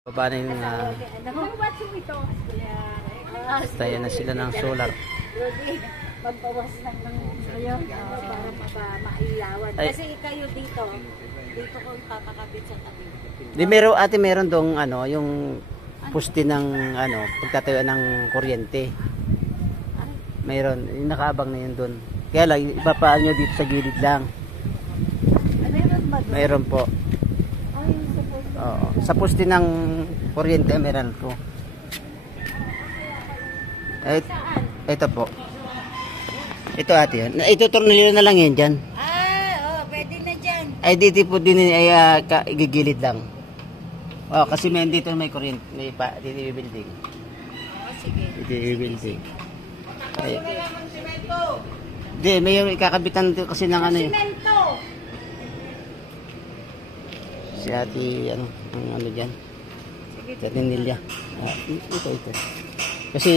Baba na yung staya na sila ng solar. Magbawas lang ng sayo para maiyawan. Kasi kayo dito ko papakabit sa tabi. Di meron ate, meron dong ano, yung poste ng ano, pagtatayo ng kuryente. Meron, yung nakaabang na yun doon. Kaya lang, ipapaan nyo dito sa gilid lang. Meron po. Oo, sa poste ng kuryente, meron po. Ito po. Ito ate, itutornilyo na lang yan dyan. Pwede na dyan. Ay, dito po din ay gigilid lang. Oh, kasi dito may kuryente, may dito yung building. Sige. Dito yung building. Ay. Di, may ikakabitan kasi ng ano yun. Simento! Si ate, ano dyan. Sa Tinilya. Ito. Kasi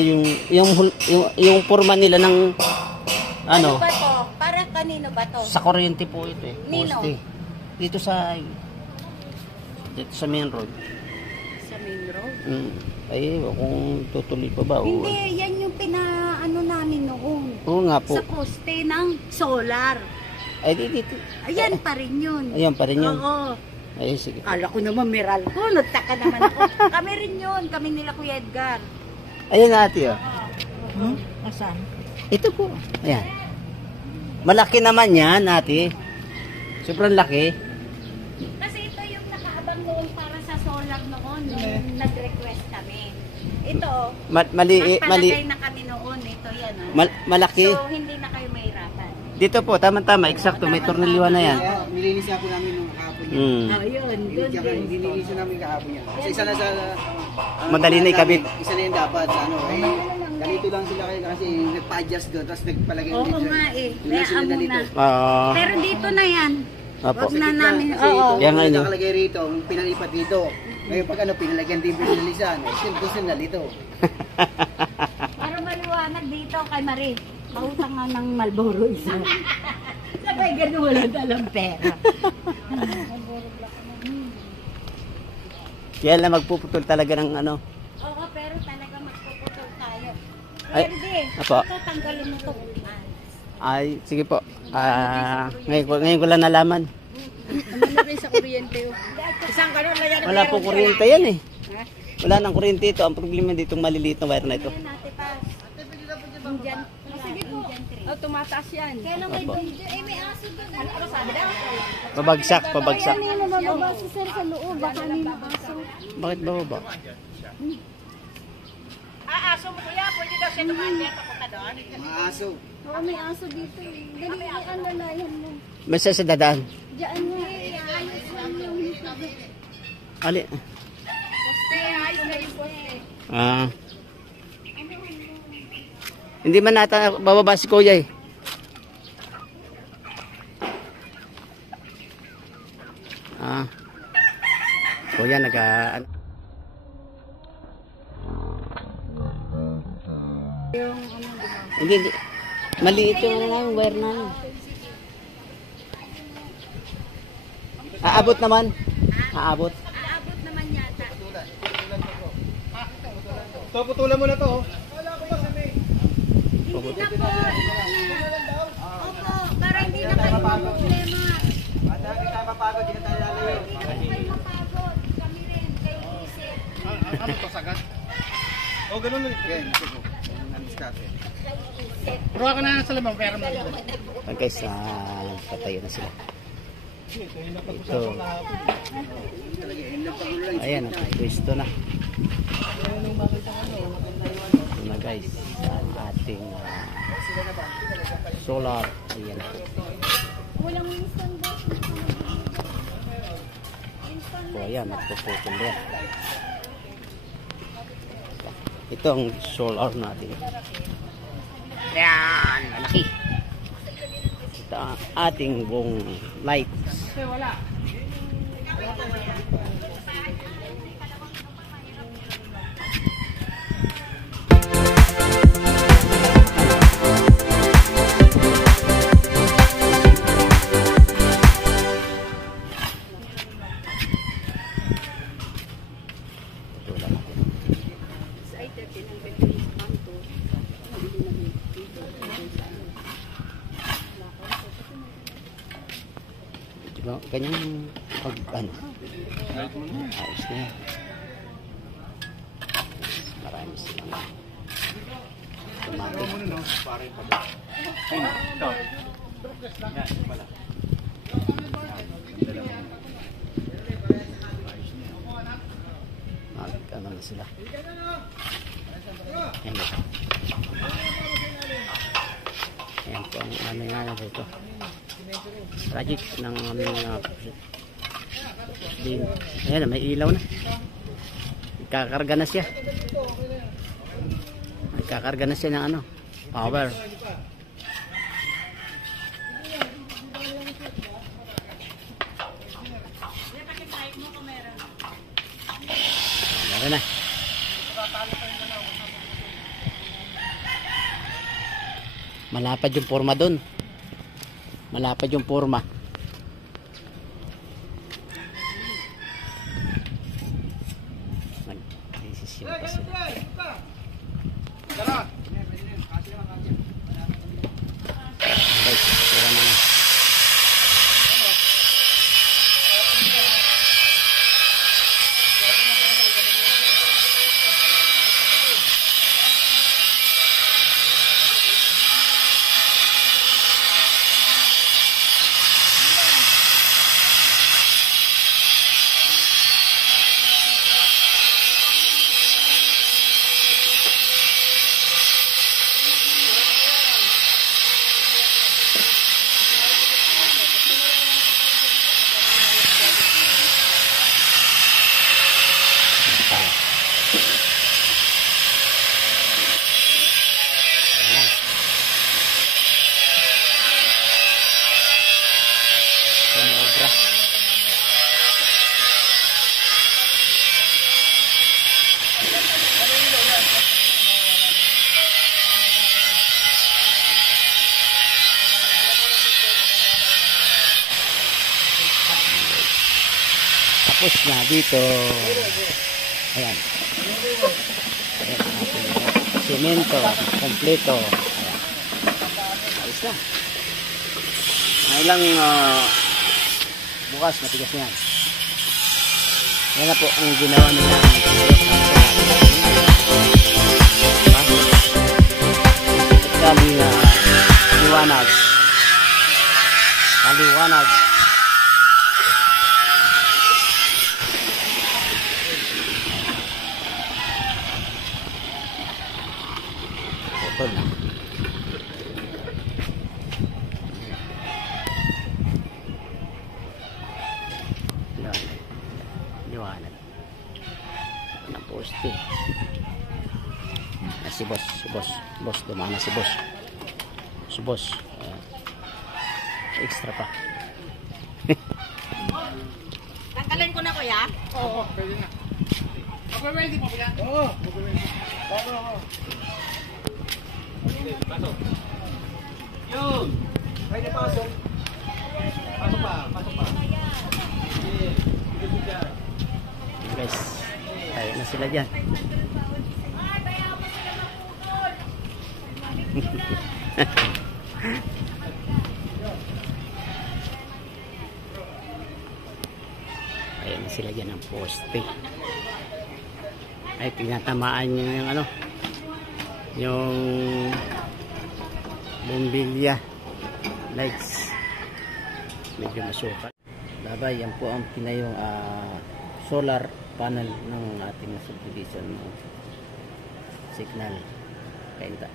yung forma nila ng Ano ba to? Para kanino ba to? sa kuryente po ito eh. Nino? Poste. Dito sa main road. Sa main road? Ay, kung tutuloy pa ba. Hindi, yan yung pinaano namin noon. Oo nga po. Sa poste ng solar. Ay, dito. Ayan pa rin yun. Ayan pa rin yun. Oo. Ay, sige. Kala ko naman meral ko. Nagtaka naman ako. Kami rin yun. Kami nila Kuya Edgar. Ayan ate, oh. Asan? Ito po. Ayan. Malaki naman yan, ate. Sobrang laki. Kasi ito yung nakaabang noon para sa solar noon. Nung nag-request kami. Ito, Mali. palagay na kami noon. Ito yan. Malaki. So, hindi na kayo mahirapan. Dito po, tama-tama. Eksakto, may tornilyo na yan. Nilinis na po namin nung kahapon yan. Ayun, doon din. Nilinis na namin kahapon yan. Kasi isa na sa... Madali na ikabit. Isa na yung dapat. Ganito lang sila kayo kasi nagpa-adjust doon. Tapos nagpalagay Oo nga eh. Kaya amo na. Pero dito na yan. Opo. Wag na namin. Kasi ito, Oo. Yan nga yun. nakalagay rito, pinalipat dito. Ngayon pag pinalagyan din pinalisan. Gusto na dito. Para maliwanag dito kay Marie. Pautang nga ng Marlboro isa. Sabay ganun wala dalang pera. Kaya lang magpuputol talaga ng ano. Oo, pero talaga magpuputol tayo. Ay, Hindi. apo. Ito, tanggalin mo ito. Ay, sige po. Ngayon ko lang nalaman. Ano rin sa kuryente? Isang ganun na yan. Wala po kuryente yan eh. Wala nang kuryente ito. Ang problema dito, maliliit na wire na ito. Diyan. Sige po. Tumataas yan. Kaya lang may may aso doon. Ano sabi daw? Pabagsak. Kanina bababa si sir sa loob. Baka may aso. Bakit bababa? Aso mo kuya. Pwede daw siya tumakyat. Papunta doon. Mga aso. Oo, may aso dito. Dali, alalayan mo. Basta sa dadaan. Diyan nga. Ayos lang yung Ali. poste. Ayos na yung poste. Hindi man nata bababa si kuya eh. Kuya hindi. Maliit yung wire na. Aabot naman. Aabot. Aabot naman yata. So putulan mo na to. Hindi na po. Opo, para hindi na kayo problema. Bata kita mapagod, hindi tayo lalayo. Hindi kayo mapagod. Kami rin, kayo isip. Ano to sagad? Oh, ganun ulit. Ganun. Diskarte. Pero ka na sa lamang pera mo. Guys, patayo na sila. Ito. Ayan, pwesto na. Ito na guys, ang ating solar. Ayan. Walang instant ba? So ayan, magpuputol yan. Ito ang solar natin. Ayan, malaki. Ito ang ating buong lights. solar natin. Sa I-30 ng battery kanto. Diba, ganyan pag ano, ayos na yan. Marami silang automatic. Ano na sila. Ayan ito. Ayan po ang ano nga dito. Project ng aming din. Ayan, may ilaw na. Nagkakarga na siya. Nagkakarga na siya ng ano, power. Meron na. Malapad yung forma doon. Malapad yung forma. Mag-decision pa sila. Guys, tira na na. Sumobra. Tapos na dito. Ayan. Ayan natin. Semento. Kompleto. Ayan. Ayos na. Ilang bukas matigas na yan. Yan na po ang ginawa nila. Kaliwanag. Kaliwanag. Ito na. Liwanag. Ang poste. Si boss, boss, dumana si boss. Si boss. Extra pa. Tanggalin ko na kuya. Oo, pwede na. Mag-welding mo ba yan? Oo, mag-welding. Oo. Pasok. Yun! Pwede pasok. Pasok pa. Guys, tayo na sila dyan. Ayan na sila dyan ang poste. Ay, tinatamaan nyo yung ano, yung bombilya lights. Medyo masukat. Labay, yan po ang pinayong solar panel ng ating subdivision signal. Kainta.